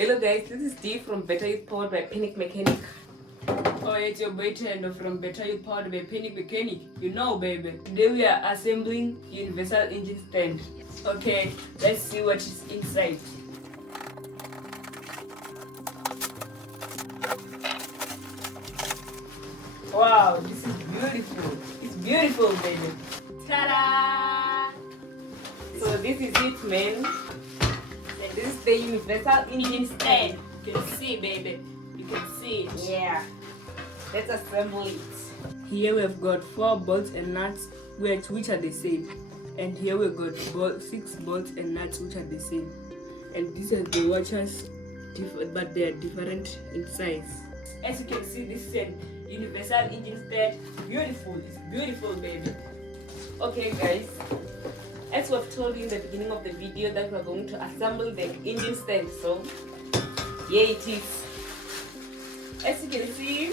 Hello guys, this is Dee from Better Youth powered by Panic Mechanic. Oh, it's your boy Tendo from Better Youth powered by Panic Mechanic. You know, baby. Today we are assembling universal engine stand. Okay, let's see what is inside. Wow, this is beautiful. It's beautiful, baby. Ta-da! So this is it, man. And this is the universal engine stand. You can see, baby. You can see it. Yeah. Let's assemble it. Here we've got 4 bolts and nuts which are the same. And here we've got 6 bolts and nuts which are the same. And these are the washers, but they are different in size. As you can see, this is an universal engine stand. Beautiful. It's beautiful, baby. Okay guys, as we've told you in the beginning of the video that we're going to assemble the engine stand, so here it is. As you can see,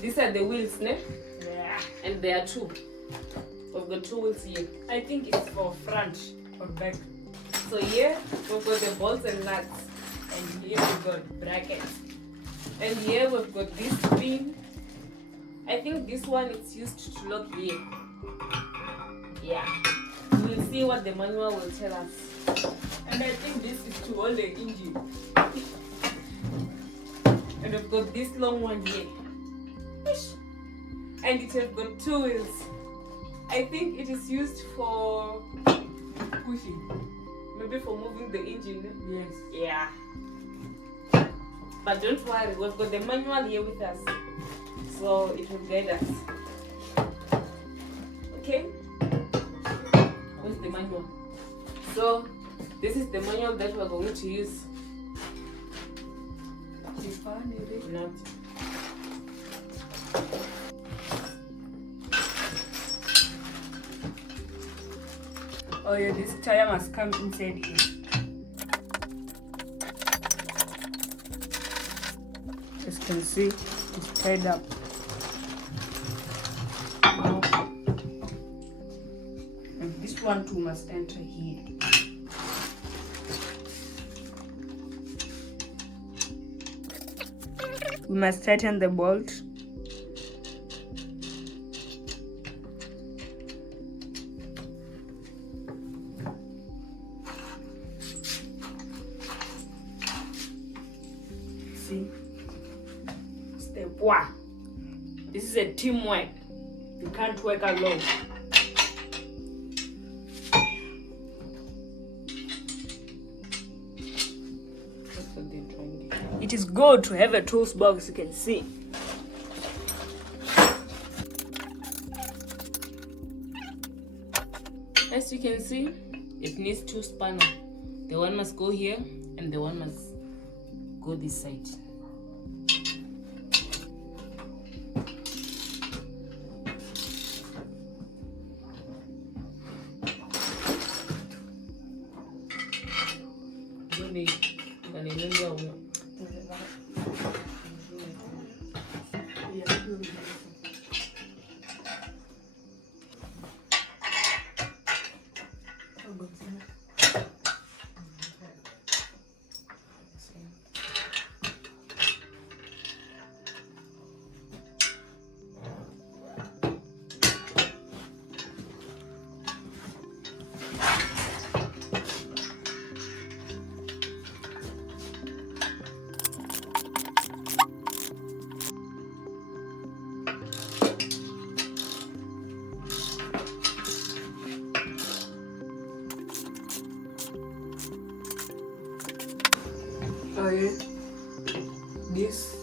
these are the wheels, ne? Yeah. And there are 2. We've got 2 wheels here. I think it's for front or back. So here we've got the bolts and nuts, And here we got brackets. and here we've got this thing. I think this one is used to lock here. Yeah, we'll see what the manual will tell us. And I think this is to hold the engine. And we've got this long one here. And it has got 2 wheels. I think it is used for Pushing. maybe for moving the engine. Yes. Yeah. But don't worry, we've got the manual here with us, so it will guide us. Okay? Where's the manual? So this is the manual that we're going to use. Not. Oh yeah, this tire must come inside here. As you can see, it's tied up. And this one too must enter here. We must tighten the bolt. See? Step 1. This is a teamwork. You can't work alone. That's what they're trying to do. It is good to have a tools box, you can see. As you can see, it needs 2 spanners. The one must go here and the one must go this side. Oh yeah. This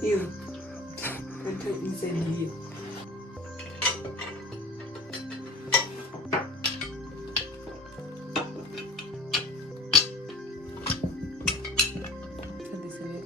here. Enter inside here. So this is it.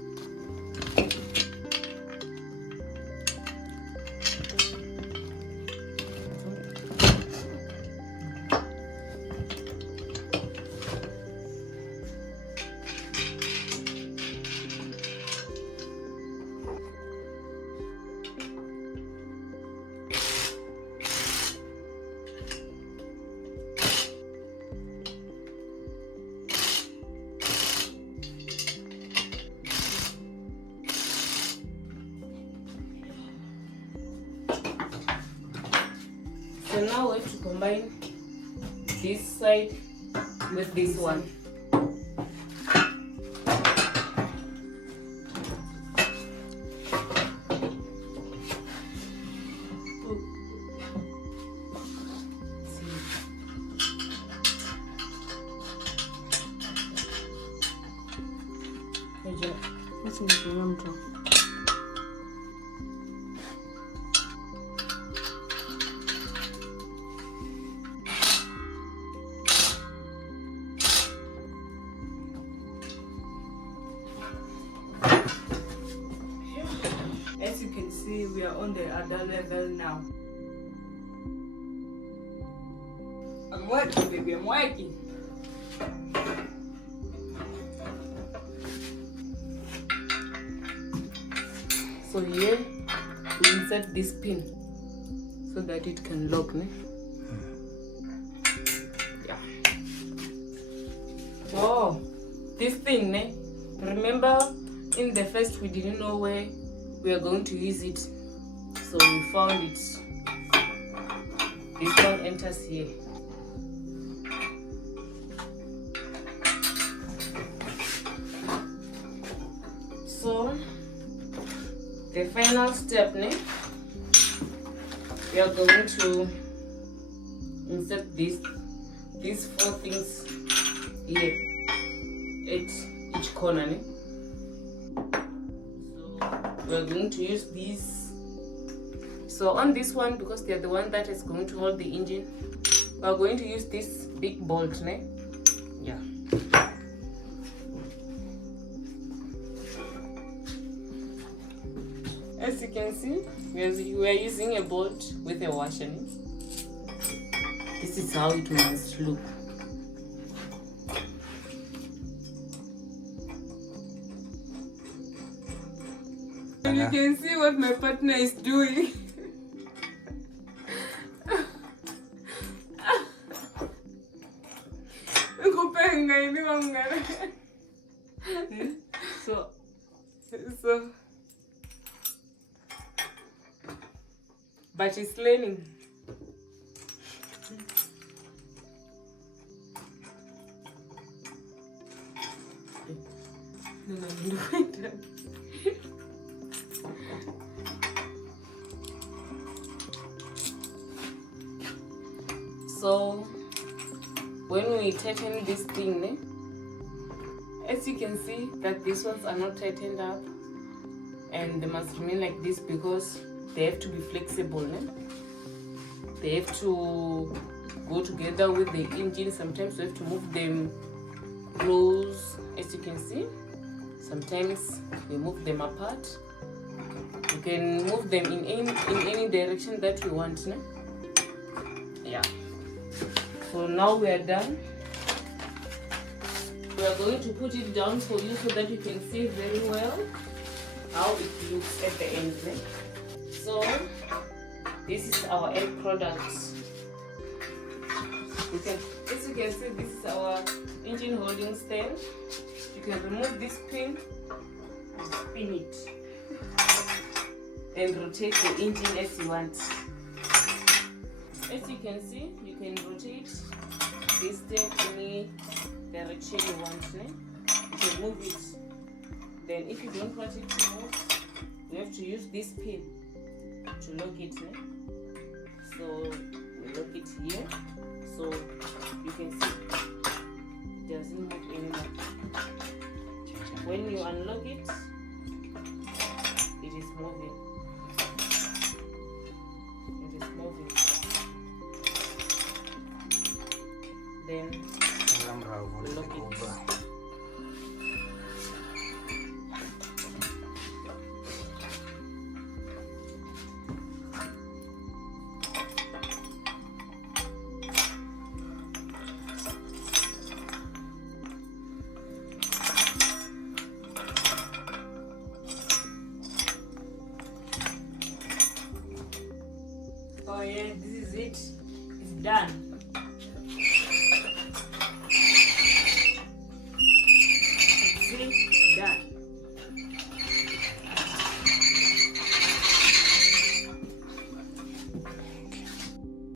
now we have to combine this side with this one. As you can see, we are on the other level now. I'm working, baby, I'm working. So here we insert this pin so that it can lock, ne? Yeah. Oh, this thing, ne? Remember in the first we didn't know where we are going to use it, so we found it. This one enters here. So the final step, ne? We are going to insert these 4 things here at each corner, ne? So we are going to use these. So on this one, because they're the one that is going to hold the engine, we are going to use this big bolt, ne? Yeah. As you can see, we are using a bolt with a washer. This is how it must look. And you can see what my partner is doing. So but it's learning. So when we tighten this thing, ne, as you can see that these ones are not tightened up and they must remain like this because they have to be flexible, ne? They have to go together with the engine. Sometimes we have to move them close, as you can see. Sometimes we move them apart. We can move them in any direction that we want, ne? Yeah. So now we are done. We are going to put it down for you so that you can see very well how it looks at the end, ne? So this is our end product. As you can see, this is our engine holding stand. You can remove this pin, spin it, and rotate the engine as you want. As you can see, you can rotate this thing any direction you want. Ne? You can move it. Then if you don't want it to move, you have to use this pin to lock it. Ne? So we lock it here, so you can see it doesn't move anymore. When you unlock it, it is moving. It is moving. Then we lock it.